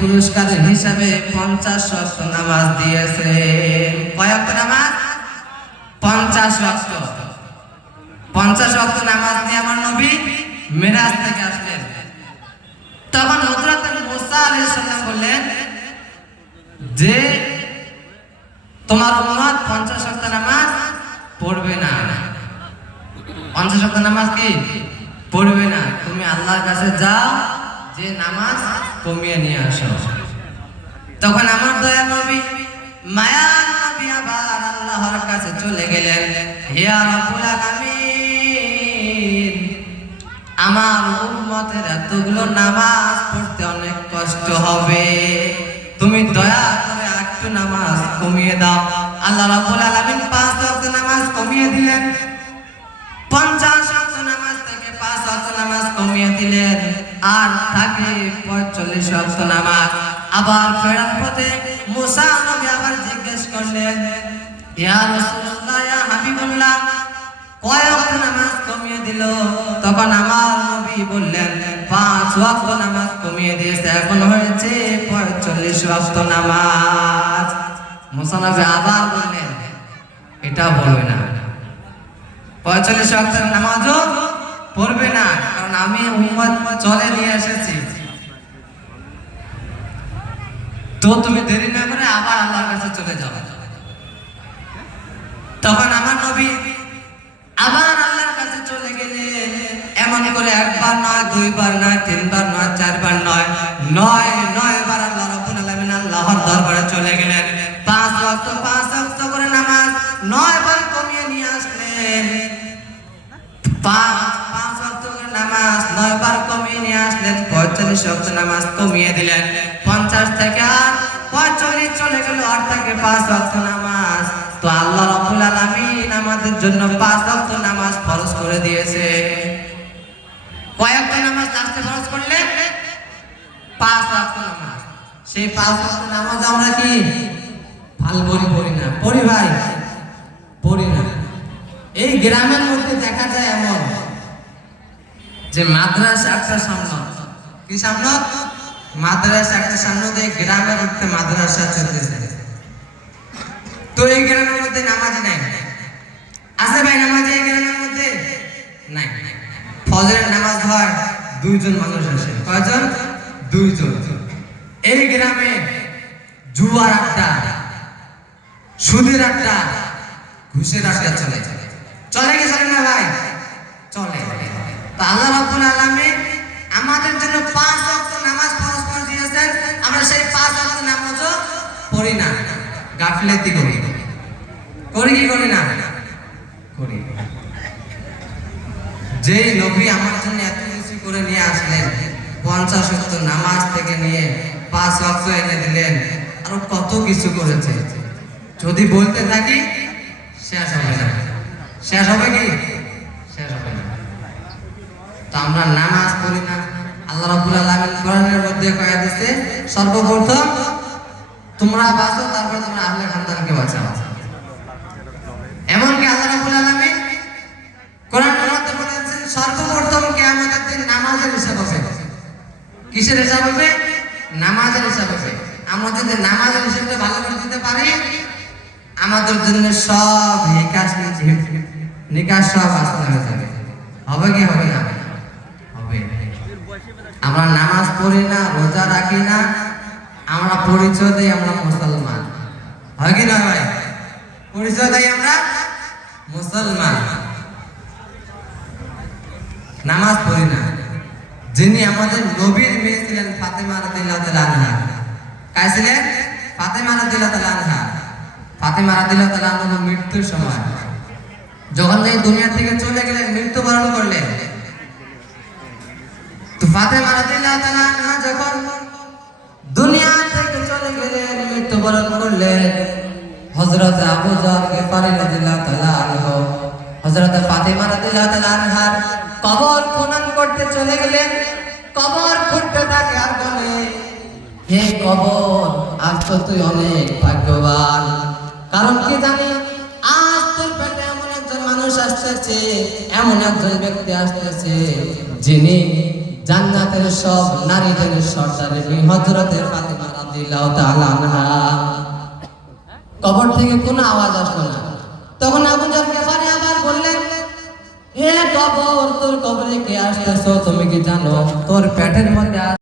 পুরস্কার হিসাবে 50 ওয়াক্ত নামাজ দিয়েছে। কয় ওয়াক্ত নামাজ? 50 ওয়াক্ত। 50 ওয়াক্ত নামাজ নিয়ে আমার নবী মিরাজ থেকে আসলেন। তখন হযরত মুসা আলাইহিস সালাম বললেন যে তোমার উম্মত 50 ওয়াক্ত নামাজ পড়বে না। 50 ওয়াক্ত নামাজ কি পড়বে না, তুমি আল্লাহর কাছে যাও, যে নামাজ কমিয়ে নিয়ে আসো। তখন আমার দয়া নবী, মায়ার নবী আবার আল্লাহর কাছে চলে গেলেন। ইয়া রাব্বুল আলামিন, আমার উম্মতের এতগুলো নামাজ পড়তে অনেক কষ্ট হবে, তুমি দয়া করে একটু নামাজ কমিয়ে দাও। আল্লাহ রাব্বুল আলামিন 5 ওয়াক্ত নামাজ কমিয়ে দিলেন। 50 ওয়াক্ত নামাজ থেকে 5 ওয়াক্ত নামাজ কমিয়ে দিলেন, আর থাকে 45 ওয়াক্ত নামাজ। আবার ফেরার পথে মুসা নবী আবার জিজ্ঞেস করলেন, ইয়া রাসূলুল্লাহ, ইয়া হাবিবুল্লাহ, কয় ওয়াক্ত নামাজ কমিয়ে দিল? তখন আমার নবী বললেন 5 ওয়াক্ত নামাজ কমিয়ে দিয়েছে, এখন হয়েছে 45 ওয়াক্ত নামাজ। মুসা নবী আবার বললেন এটা বলবে না, 45 ওয়াক্ত নামাজও পড়বে না, কারণ আমি উম্মত চলে নিয়ে এসেছি। তো তুমি দেরি না করে আবার আল্লাহর কাছে চলে যাও। তখন আমার নবী আবার আল্লাহর কাছে চলে গেলেন। এমন করে একবার নয়, দুইবার নয়, তিনবার নয়, চারবার নয়, 9 বার আল্লাহ রাব্বুল আলামিন আল্লাহর দরবারে চলে গেলেন। 5 ওয়াক্ত করে নামাজ 9 বার কমিয়ে নিয়ে আসলেন। 5 ওয়াক্ত করে নামাজ 9 বার কমিয়ে নিয়ে আসলেন। 45 ওয়াক্ত নামাজ কমিয়ে দিলেন। 50 থেকে আর 45 চলে গেল, আর থাকে 5 ওয়াক্ত নামাজ। তো আল্লাহ রাব্বুল আলামিন আমাদের জন্য 5 ওয়াক্ত নামাজ ফরজ করে দিয়েছে। কয় ওয়াক্ত নামাজ লাস্টে ফরজ করলেন? 5 ওয়াক্ত নামাজ। সেই 5 ওয়াক্ত নামাজ আমরা কি ভাল পড়ি না? পড়ি ভাই, পড়ি না। এই গ্রামের মধ্যে দেখা যায় এমন যে মাদ্রাসা একটা সামনে, কি সামনে? মাদ্রাসা একটা সামনে দিয়ে গ্রামের মধ্যে মাদ্রাসা চলতেছে। তো এই গ্রামের মধ্যে নামাজ নাই, আছে ভাই নামাজ এই গ্রামের মধ্যে নাই। ফজরের নামাজ হয় 2 জন মানুষ আসে। কয়জন? 2 জন। এই গ্রামে জুয়ার আড্ডা, সুদের আড্ডা, ঘুষের আড্ডা চলে কি চলে না ভাই? চলে। তো আল্লাহ রাব্বুল আলামিন আমাদের জন্য 5 ওয়াক্ত নামাজ ফরজ করে দিয়েছেন। আমরা সেই 5 ওয়াক্ত নামাজও পড়ি না, গাফিলতি করি কি করি না? করি। যেই নবী আমার জন্য এত কিছু করে নিয়ে আসলেন, 50 ওয়াক্ত নামাজ থেকে নিয়ে 5 ওয়াক্ত এনে দিলেন, আরো কত কিছু করেছে, যদি বলতে থাকি শেষ হবে না। শেষ হবে কি? শেষ হবে না। তো আমরা নামাজ পড়ি না। আল্লাহ রাব্বুল আলামিন কোরআনের মধ্যে কয়ে দিয়েছে, সর্বপ্রথম তোমরা বাঁচো, তারপর তোমরা আহলে খানদানকে বাঁচাও। এমনকি আল্লাহ রাব্বুল আলামিন কোরআনের মধ্যে বলেছেন, সর্বপ্রথম কিয়ামতের দিন নামাজের হিসাব হবে। কিসের হিসাব হবে? নামাজের হিসাব হবে। আমরা যদি নামাজের হিসাবটা ভালো করে দিতে পারি, আমাদের জন্য সব নিকাশ সব আস্তে হয়ে যাবে। হবে কি হবে না? হবে। আমরা নামাজ পড়ি না, রোজা রাখি না, আমরা পরিচয় দেই আমরা মুসলমান। হয় কি না ভাই? পরিচয় দেই আমরা মুসলমান, নামাজ পড়ি না। যিনি আমাদের নবীর মেয়ে ছিলেন ফাতেমা রাদিয়াল্লাহু তাআলা আনহা। কার ছিলেন? ফাতেমা রাদিয়াল্লাহু তাআলা আনহা। ফাতেমা রাদিয়াল্লাহু তাআলা আনহার মৃত্যুর সময় যখন এই দুনিয়া থেকে চলে গেলেন, মৃত্যুবরণ করলেন, তো ফাতেমা রাদিয়াল্লাহু তাআলা আনহা যখন দুনিয়া থেকে চলে গেলেন, মৃত্যুবরণ করলেন, হযরত আবু যর গিফারি রাদিয়াল্লাহু তাআলা আনহু হযরত ফাতেমা রাদিয়াল্লাহু তাআলা আনহার কবর খনন করতে চলে গেলেন। কবর খুঁড়তে থাকে আর বলে, হে কবর, আজ তো তুই অনেক ভাগ্যবান। কারণ কি জানি, আজ তোর পেটে এমন একজন মানুষ আসতেছে, এমন একজন ব্যক্তি আসতেছে যিনি জান্নাতের সব নারীদের সর্দারিনী হযরতে ফাতেমা রাদিয়াল্লাহু তাআলা আনহা। কবর থেকে কোনো আওয়াজ আসলো না। তখন আবু জাহল গিফারি আবার বললেন, হে কবর, তোর কবরে কে আসতেছো? তুমি কি জানো তোর পেটের মধ্যে